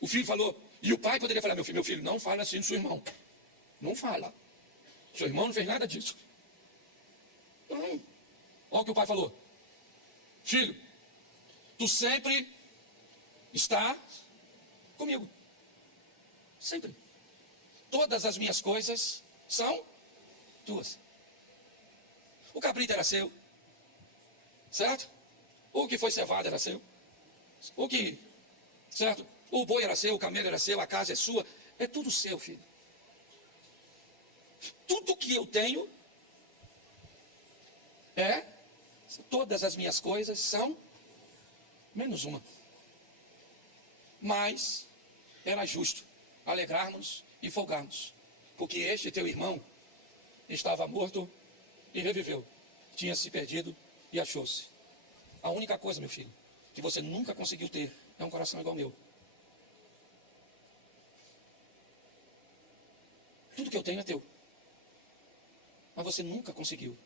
O filho falou, e o pai poderia falar, meu filho, não fala assim do seu irmão. Não fala. Seu irmão não fez nada disso. Não. Olha o que o pai falou. Filho, tu sempre está comigo. Sempre. Todas as minhas coisas são tuas. O cabrito era seu. Certo? O que foi cevado era seu. Certo? O boi era seu, o camelo era seu, a casa é sua. É tudo seu, filho. Tudo que eu tenho todas as minhas coisas são menos uma. Mas era justo alegrarmos e folgarmos, porque este teu irmão estava morto e reviveu, tinha se perdido e achou-se. A única coisa, meu filho, que você nunca conseguiu ter é um coração igual ao meu. Tudo que eu tenho é teu, mas você nunca conseguiu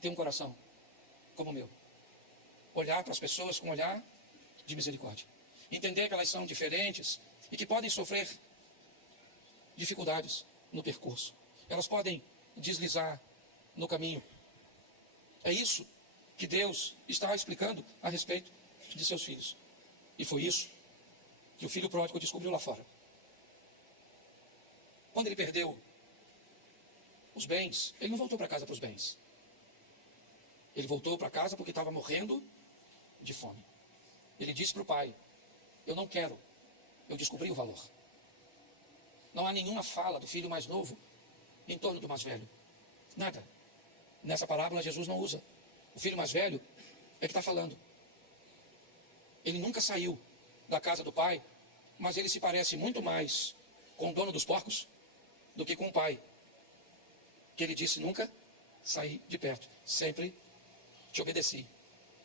ter um coração como o meu. Olhar para as pessoas com um olhar de misericórdia. Entender que elas são diferentes e que podem sofrer dificuldades no percurso. Elas podem deslizar no caminho. É isso que Deus está explicando a respeito de seus filhos. E foi isso que o filho pródigo descobriu lá fora. Quando ele perdeu os bens, ele não voltou para casa para os bens. Ele voltou para casa porque estava morrendo de fome. Ele disse para o pai, eu não quero, eu descobri o valor. Não há nenhuma fala do filho mais novo em torno do mais velho. Nada. Nessa parábola Jesus não usa. O filho mais velho é que está falando. Ele nunca saiu da casa do pai, mas ele se parece muito mais com o dono dos porcos do que com o pai. Que ele disse, nunca saí de perto, sempre te obedeci.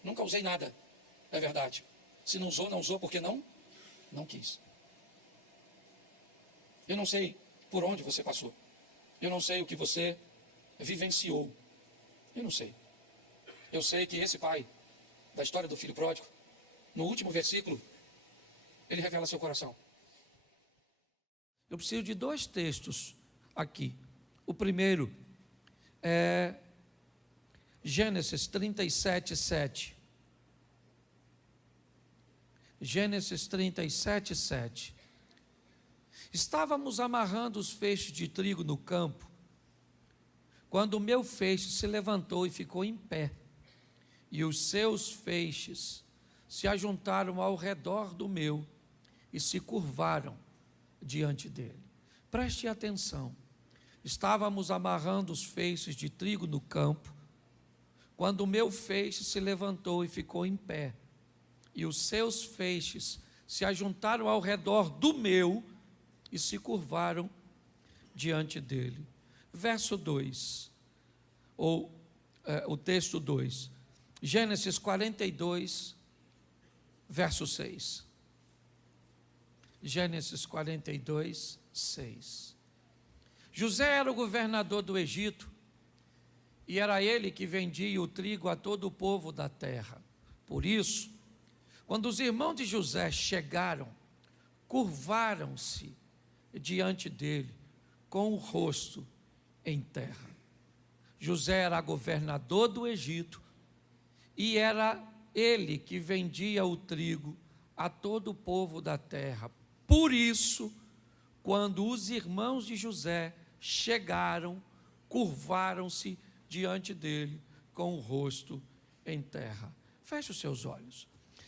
Nunca usei nada, é verdade. Se não usou porque não quis. Eu não sei por onde você passou. Eu não sei o que você vivenciou. Eu não sei. Eu sei que esse pai, da história do filho pródigo, no último versículo, ele revela seu coração. Eu preciso de 2 textos aqui. O primeiro é Gênesis 37, 7. Gênesis 37, 7. Estávamos amarrando os feixes de trigo no campo, quando o meu feixe se levantou e ficou em pé, e os seus feixes se ajuntaram ao redor do meu e se curvaram diante dele. Preste atenção. Estávamos amarrando os feixes de trigo no campo, quando o meu feixe se levantou e ficou em pé, e os seus feixes se ajuntaram ao redor do meu e se curvaram diante dele. Verso 2, o texto 2, Gênesis 42, verso 6. Gênesis 42, 6. José era o governador do Egito, e era ele que vendia o trigo a todo o povo da terra. Por isso, quando os irmãos de José chegaram, curvaram-se diante dele, com o rosto em terra. José era governador do Egito, e era ele que vendia o trigo a todo o povo da terra. Por isso, quando os irmãos de José chegaram, curvaram-se diante dele, com o rosto em terra. Feche os seus olhos.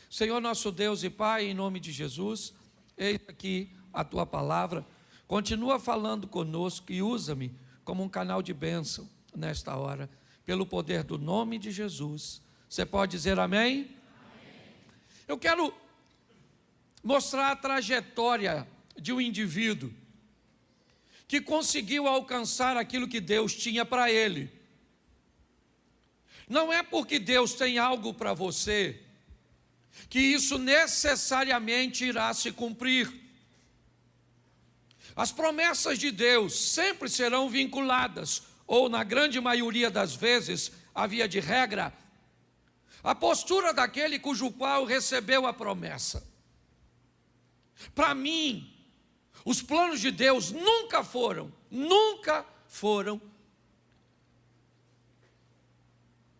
Senhor nosso Deus e Pai, em nome de Jesus, eis aqui a tua palavra. Continua falando conosco e usa-me como um canal de bênção nesta hora, pelo poder do nome de Jesus. Você pode dizer amém? Amém. Eu quero mostrar a trajetória de um indivíduo que conseguiu alcançar aquilo que Deus tinha para ele. Não é porque Deus tem algo para você que isso necessariamente irá se cumprir. As promessas de Deus sempre serão vinculadas, ou na grande maioria das vezes, a via de regra, a postura daquele cujo qual recebeu a promessa. Para mim, os planos de Deus nunca foram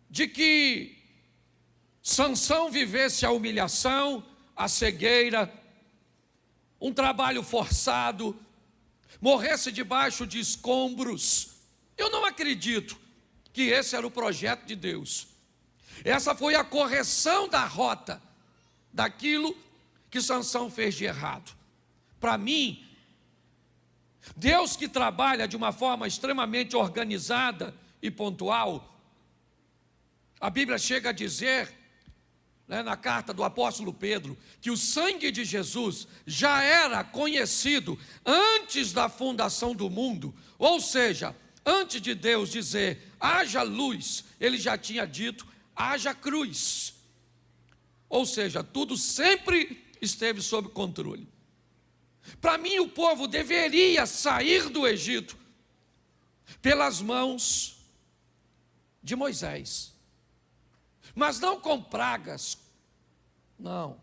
de que Sansão vivesse a humilhação, a cegueira, um trabalho forçado, morresse debaixo de escombros. Eu não acredito que esse era o projeto de Deus. Essa foi a correção da rota daquilo que Sansão fez de errado. Para mim, Deus que trabalha de uma forma extremamente organizada e pontual, a Bíblia chega a dizer, na carta do apóstolo Pedro, que o sangue de Jesus já era conhecido antes da fundação do mundo, ou seja, antes de Deus dizer, haja luz, ele já tinha dito, haja cruz. Ou seja, tudo sempre esteve sob controle. Para mim, o povo deveria sair do Egito pelas mãos de Moisés, mas não com pragas, não.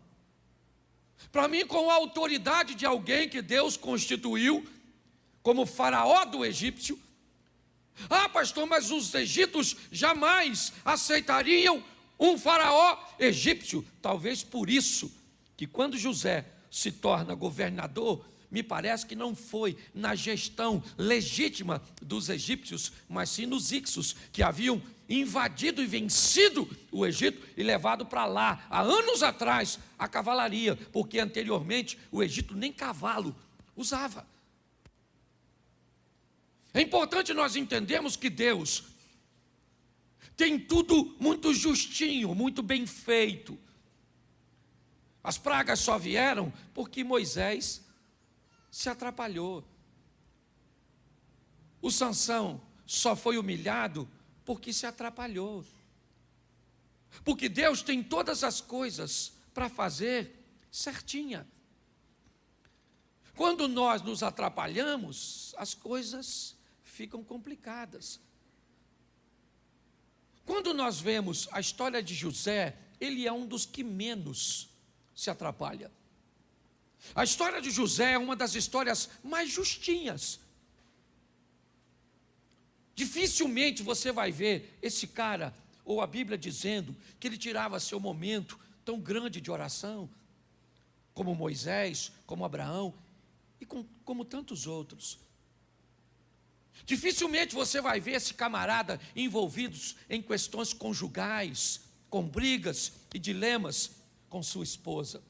Para mim, com a autoridade de alguém que Deus constituiu como faraó do egípcio. Ah, pastor, mas os egípcios jamais aceitariam um faraó egípcio. Talvez por isso que quando José se torna governador, me parece que não foi na gestão legítima dos egípcios, mas sim nos hicsos, que haviam invadido e vencido o Egito e levado para lá, há anos atrás, a cavalaria, porque anteriormente o Egito nem cavalo usava. É importante nós entendermos que Deus tem tudo muito justinho, muito bem feito. As pragas só vieram porque Moisés se atrapalhou. O Sansão só foi humilhado porque se atrapalhou. Porque Deus tem todas as coisas para fazer certinha. Quando nós nos atrapalhamos, as coisas ficam complicadas. Quando nós vemos a história de José, ele é um dos que menos se atrapalha. A história de José é uma das histórias mais justinhas. Dificilmente você vai ver esse cara, ou a Bíblia dizendo que ele tirava seu momento tão grande de oração, como Moisés, como Abraão, e como tantos outros. Dificilmente você vai ver esse camarada envolvido em questões conjugais, com brigas e dilemas com sua esposa.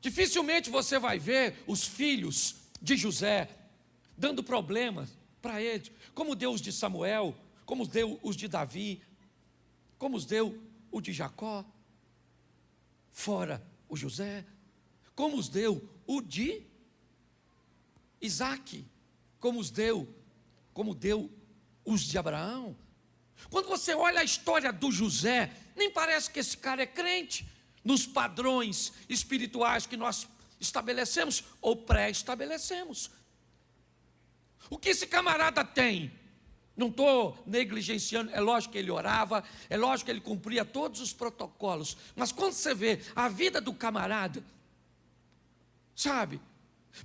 Dificilmente você vai ver os filhos de José dando problemas para ele, como deu os de Samuel, como deu os de Davi, como deu o de Jacó, fora o José, como os deu o de Isaac, como deu os de Abraão. Quando você olha a história do José, nem parece que esse cara é crente nos padrões espirituais que nós estabelecemos ou pré-estabelecemos. O que esse camarada tem? Não estou negligenciando, é lógico que ele orava, é lógico que ele cumpria todos os protocolos, mas quando você vê a vida do camarada, sabe,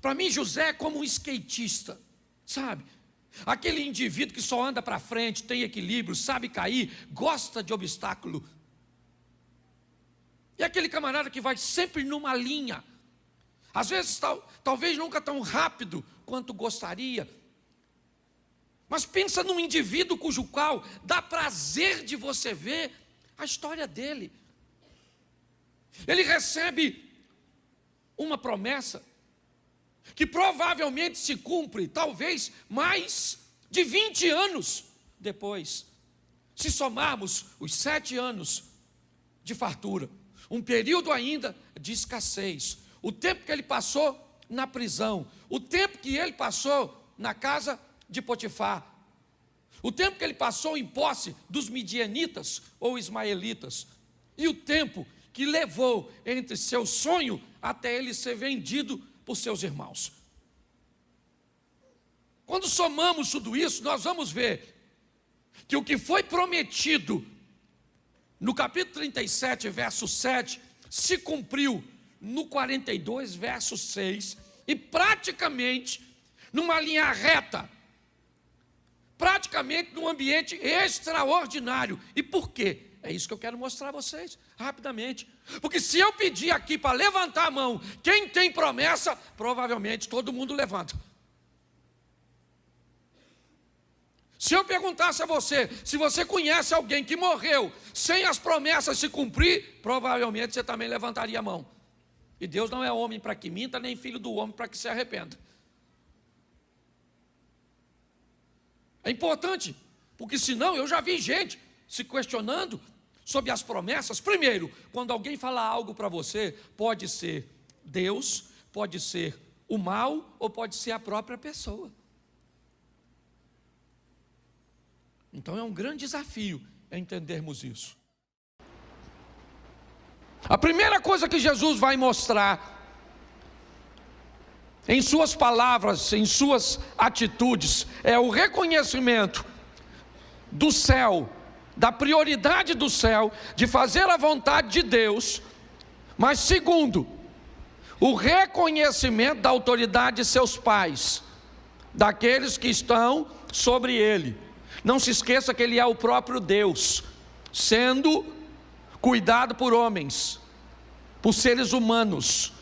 para mim José é como um skatista, sabe, aquele indivíduo que só anda para frente, tem equilíbrio, sabe cair, gosta de obstáculo, e aquele camarada que vai sempre numa linha, às vezes talvez nunca tão rápido quanto gostaria, mas pensa num indivíduo cujo qual dá prazer de você ver a história dele. Ele recebe uma promessa que provavelmente se cumpre, talvez mais de 20 anos depois, se somarmos os 7 anos de fartura, um período ainda de escassez, o tempo que ele passou na prisão, o tempo que ele passou na casa de Potifar, o tempo que ele passou em posse dos midianitas ou ismaelitas, e o tempo que levou entre seu sonho até ele ser vendido por seus irmãos. Quando somamos tudo isso, nós vamos ver que o que foi prometido no capítulo 37, verso 7, se cumpriu no 42, verso 6, e praticamente numa linha reta, praticamente num ambiente extraordinário. E por quê? É isso que eu quero mostrar a vocês, rapidamente. Porque se eu pedir aqui para levantar a mão, quem tem promessa, provavelmente todo mundo levanta. Se eu perguntasse a você, se você conhece alguém que morreu sem as promessas se cumprir, provavelmente você também levantaria a mão. E Deus não é homem para que minta, nem filho do homem para que se arrependa. É importante, porque senão eu já vi gente se questionando sobre as promessas. Primeiro, quando alguém fala algo para você, pode ser Deus, pode ser o mal, ou pode ser a própria pessoa. Então é um grande desafio entendermos isso. A primeira coisa que Jesus vai mostrar em suas palavras, em suas atitudes, é o reconhecimento do céu, da prioridade do céu, de fazer a vontade de Deus. Mas segundo, o reconhecimento da autoridade de seus pais, daqueles que estão sobre ele. Não se esqueça que ele é o próprio Deus, sendo cuidado por homens, por seres humanos.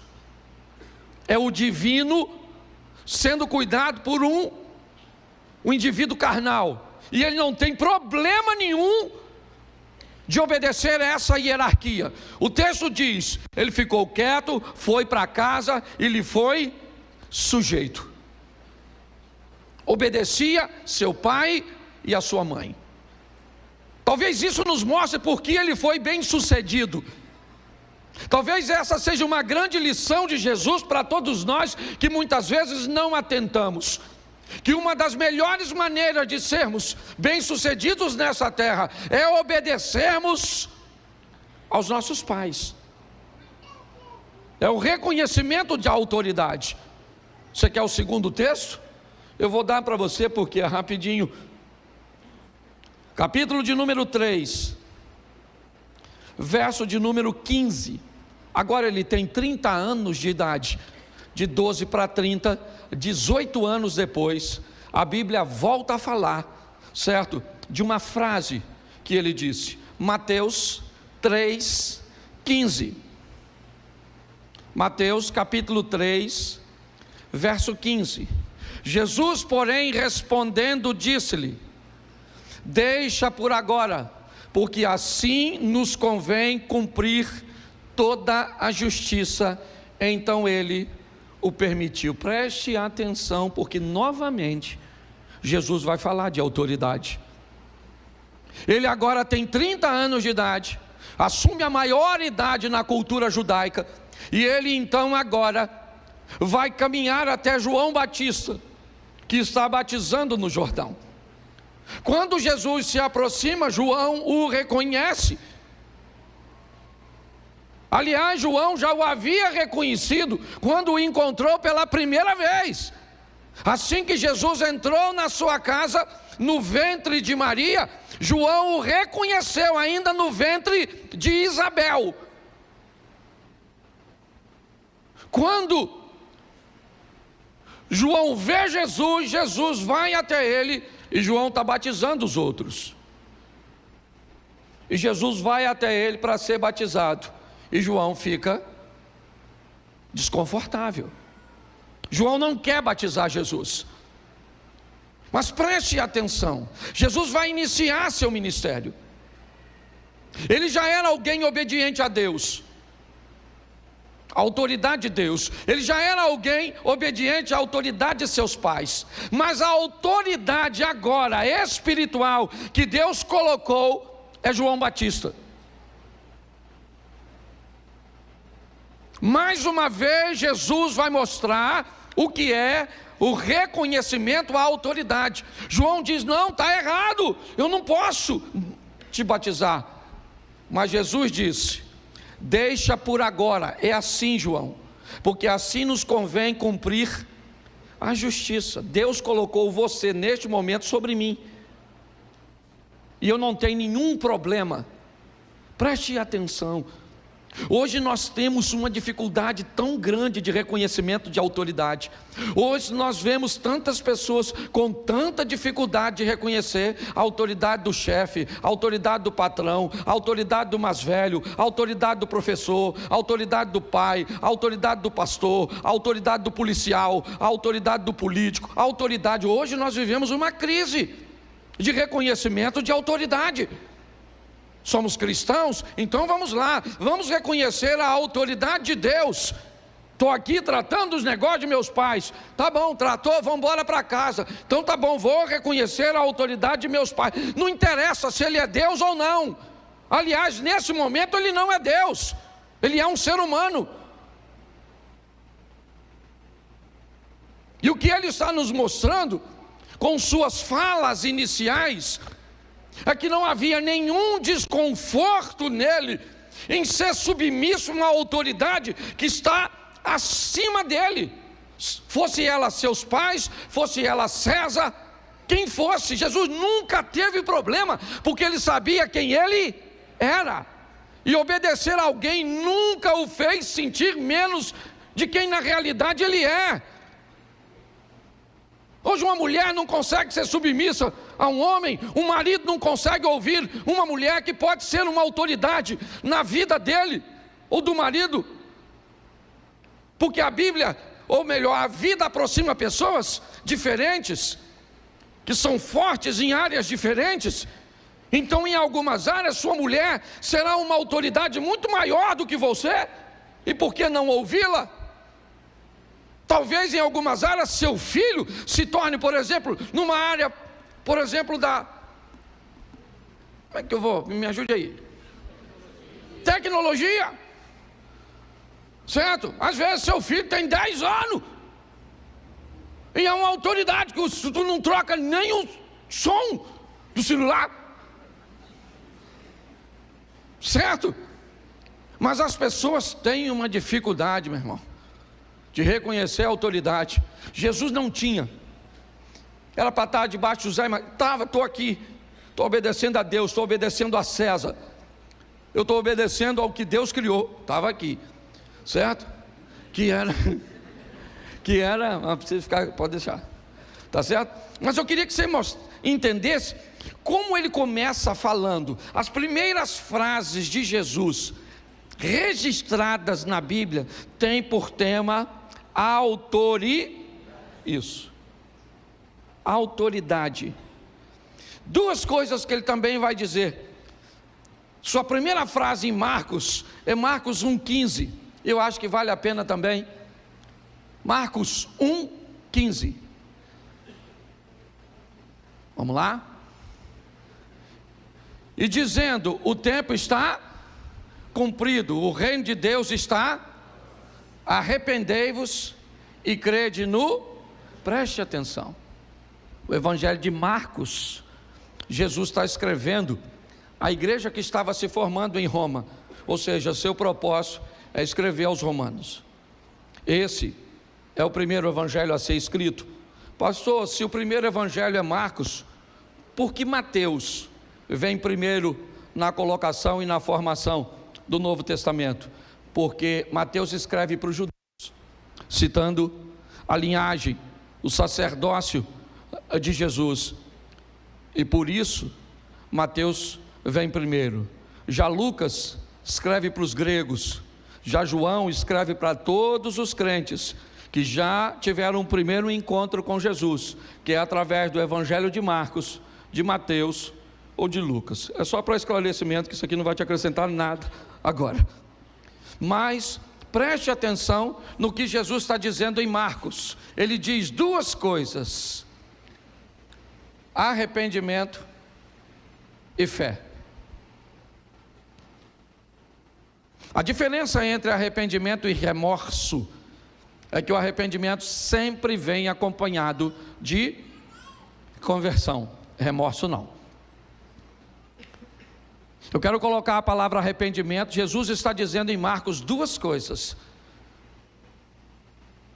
É o divino sendo cuidado por um indivíduo carnal. E ele não tem problema nenhum de obedecer a essa hierarquia. O texto diz, ele ficou quieto, foi para casa e lhe foi sujeito. Obedecia seu pai e a sua mãe. Talvez isso nos mostre porque ele foi bem sucedido. Talvez essa seja uma grande lição de Jesus para todos nós, que muitas vezes não atentamos. Que uma das melhores maneiras de sermos bem sucedidos nessa terra é obedecermos aos nossos pais. É o reconhecimento de autoridade. Você quer o segundo texto? Eu vou dar para você porque é rapidinho. Capítulo de número 3, verso de número 15. Agora ele tem 30 anos de idade, de 12 para 30, 18 anos depois, a Bíblia volta a falar, certo? De uma frase que ele disse, Mateus 3, 15. Mateus capítulo 3, verso 15. Jesus, porém, respondendo, disse-lhe, deixa por agora, porque assim nos convém cumprir toda a justiça. Então ele o permitiu. Preste atenção, porque novamente Jesus vai falar de autoridade. Ele agora tem 30 anos de idade, assume a maior idade na cultura judaica, e ele então agora vai caminhar até João Batista, que está batizando no Jordão. Quando Jesus se aproxima, João o reconhece. Aliás, João já o havia reconhecido quando o encontrou pela primeira vez. Assim que Jesus entrou na sua casa, no ventre de Maria, João o reconheceu ainda no ventre de Isabel. Quando João vê Jesus, Jesus vai até ele, e João está batizando os outros. E Jesus vai até ele para ser batizado. E João fica desconfortável. João não quer batizar Jesus. Mas preste atenção, Jesus vai iniciar seu ministério. Ele já era alguém obediente a Deus, a autoridade de Deus. Ele já era alguém obediente à autoridade de seus pais. Mas a autoridade agora espiritual que Deus colocou é João Batista. Mais uma vez Jesus vai mostrar o que é o reconhecimento à autoridade. João diz, não, está errado, eu não posso te batizar. Mas Jesus disse, deixa por agora, é assim, João, porque assim nos convém cumprir a justiça. Deus colocou você neste momento sobre mim, e eu não tenho nenhum problema. Preste atenção. Hoje nós temos uma dificuldade tão grande de reconhecimento de autoridade. Hoje nós vemos tantas pessoas com tanta dificuldade de reconhecer a autoridade do chefe, a autoridade do patrão, a autoridade do mais velho, a autoridade do professor, a autoridade do pai, a autoridade do pastor, a autoridade do policial, a autoridade do político, a autoridade. Hoje nós vivemos uma crise de reconhecimento de autoridade. Somos cristãos, então vamos lá, vamos reconhecer a autoridade de Deus. Estou aqui tratando os negócios de meus pais. Tá bom, tratou, vamos embora para casa. Então tá bom, vou reconhecer a autoridade de meus pais. Não interessa se ele é Deus ou não. Aliás, nesse momento ele não é Deus, ele é um ser humano. E o que ele está nos mostrando com suas falas iniciais é que não havia nenhum desconforto nele em ser submisso a uma autoridade que está acima dele, fosse ela seus pais, fosse ela César, quem fosse. Jesus nunca teve problema, porque ele sabia quem ele era, e obedecer a alguém nunca o fez sentir menos de quem na realidade ele é. Hoje uma mulher não consegue ser submissa a um homem, um marido não consegue ouvir uma mulher que pode ser uma autoridade na vida dele ou do marido, porque a Bíblia, ou melhor, a vida aproxima pessoas diferentes, que são fortes em áreas diferentes. Então em algumas áreas sua mulher será uma autoridade muito maior do que você, e por que não ouvi-la? Talvez em algumas áreas seu filho se torne, por exemplo, numa área, por exemplo, da... Como é que eu vou? Me ajude aí. Tecnologia. Certo? Às vezes seu filho tem 10 anos e é uma autoridade que tu não troca nem o som do celular. Certo? Mas as pessoas têm uma dificuldade, meu irmão, de reconhecer a autoridade. Jesus não tinha. Era para estar debaixo de José, mas estou aqui, estou obedecendo a Deus, estou obedecendo a César, eu estou obedecendo ao que Deus criou. Estava aqui, certo? Que era, não precisa ficar, pode deixar, tá certo? Mas eu queria que você entendesse como ele começa falando. As primeiras frases de Jesus registradas na Bíblia têm por tema autoridade. Duas coisas que ele também vai dizer. Sua primeira frase em Marcos é Marcos 1,15. Eu acho que vale a pena também. Marcos 1,15. Vamos lá? E dizendo: o tempo está cumprido, o reino de Deus está, arrependei-vos e crede no... Preste atenção, o evangelho de Marcos, Jesus está escrevendo a igreja que estava se formando em Roma, ou seja, seu propósito é escrever aos romanos. Esse é o primeiro evangelho a ser escrito. Pastor, se o primeiro evangelho é Marcos, por que Mateus vem primeiro na colocação e na formação do Novo Testamento? Porque Mateus escreve para os judeus, citando a linhagem, o sacerdócio de Jesus, e por isso Mateus vem primeiro. Já Lucas escreve para os gregos, já João escreve para todos os crentes que já tiveram um primeiro encontro com Jesus, que é através do evangelho de Marcos, de Mateus ou de Lucas. É só para esclarecimento, que isso aqui não vai te acrescentar nada agora. Mas preste atenção no que Jesus está dizendo em Marcos. Ele diz duas coisas: arrependimento e fé. A diferença entre arrependimento e remorso é que o arrependimento sempre vem acompanhado de conversão, remorso não. Eu quero colocar a palavra arrependimento. Jesus está dizendo em Marcos duas coisas: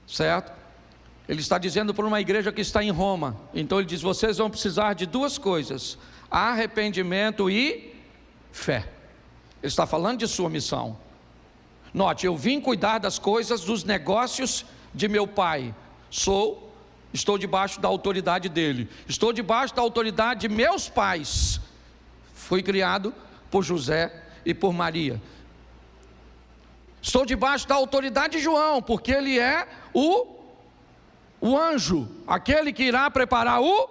certo? Ele está dizendo para uma igreja que está em Roma. Então ele diz: vocês vão precisar de duas coisas: arrependimento e fé. Ele está falando de sua missão. Note, eu vim cuidar das coisas, dos negócios de meu pai. Estou debaixo da autoridade dele. Estou debaixo da autoridade de meus pais. Fui criado por José e por Maria. Estou debaixo da autoridade de João, porque ele é o anjo, aquele que irá preparar o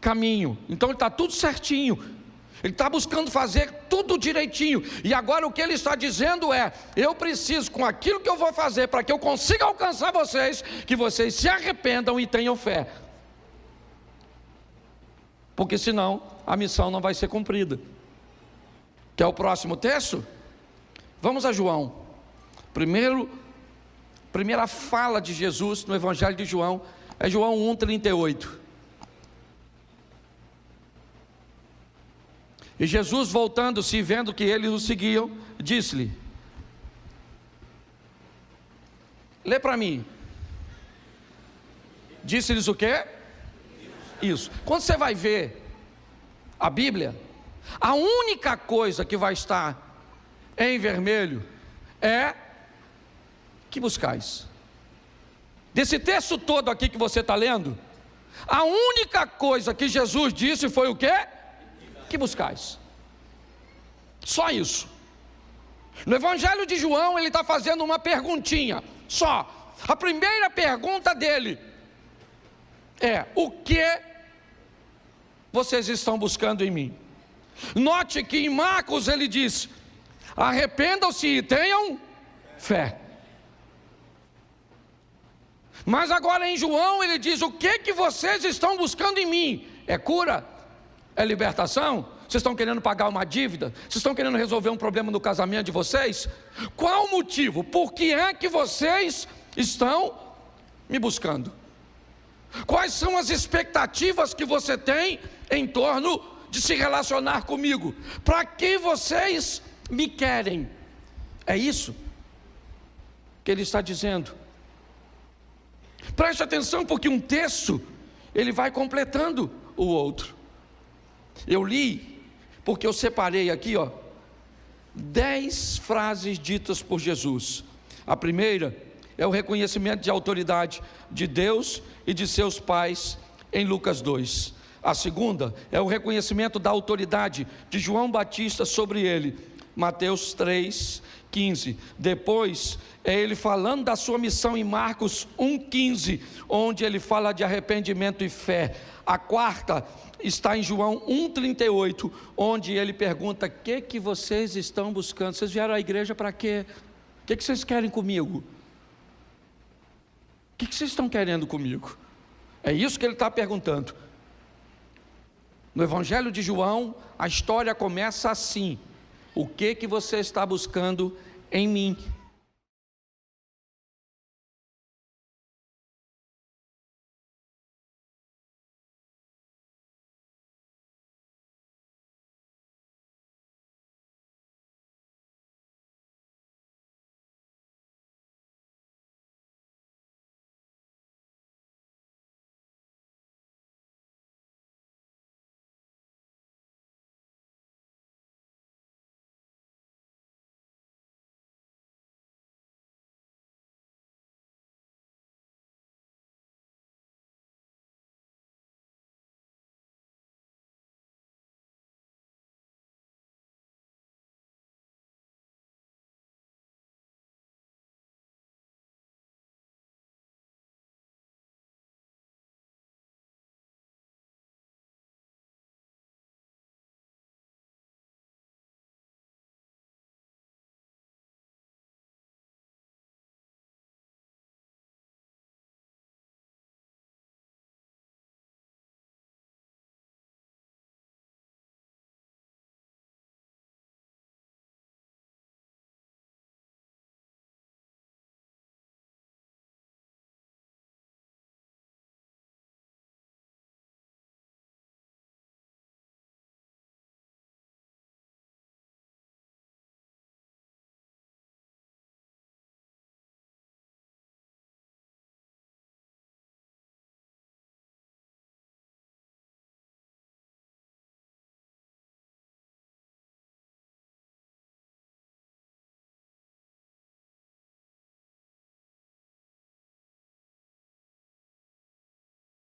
caminho. Então ele está tudo certinho. Ele está buscando fazer tudo direitinho. E agora o que ele está dizendo é: eu preciso, com aquilo que eu vou fazer, para que eu consiga alcançar vocês, que vocês se arrependam e tenham fé. Porque senão a missão não vai ser cumprida. Quer o próximo texto? Vamos a João. Primeira fala de Jesus no Evangelho de João é João 1,38. E Jesus, voltando-se e vendo que eles o seguiam, disse-lhe: lê para mim. Disse-lhes o quê? Isso. Quando você vai ver a Bíblia, a única coisa que vai estar em vermelho é: que buscais. Desse texto todo aqui que você está lendo, a única coisa que Jesus disse foi o quê? Que buscais. Só isso. No Evangelho de João ele está fazendo uma perguntinha só. A primeira pergunta dele é: o que vocês estão buscando em mim? Note que em Marcos ele diz: arrependam-se e tenham fé. Mas agora em João ele diz: o que vocês estão buscando em mim? É cura? É libertação? Vocês estão querendo pagar uma dívida? Vocês estão querendo resolver um problema no casamento de vocês? Qual o motivo? Por que é que vocês estão me buscando? Quais são as expectativas que você tem em torno de se relacionar comigo? Para que vocês me querem? É isso que ele está dizendo. Preste atenção, porque um texto ele vai completando o outro. Eu li, porque eu separei aqui 10 frases ditas por Jesus. A primeira é o reconhecimento de autoridade de Deus e de seus pais em Lucas 2. A segunda é o reconhecimento da autoridade de João Batista sobre ele, Mateus 3:15. Depois é ele falando da sua missão em Marcos 1:15, onde ele fala de arrependimento e fé. A quarta está em João 1:38, onde ele pergunta: o que vocês estão buscando? Vocês vieram à igreja para quê? O que vocês querem comigo? O que vocês estão querendo comigo? É isso que ele está perguntando. No Evangelho de João, a história começa assim: o que você está buscando em mim?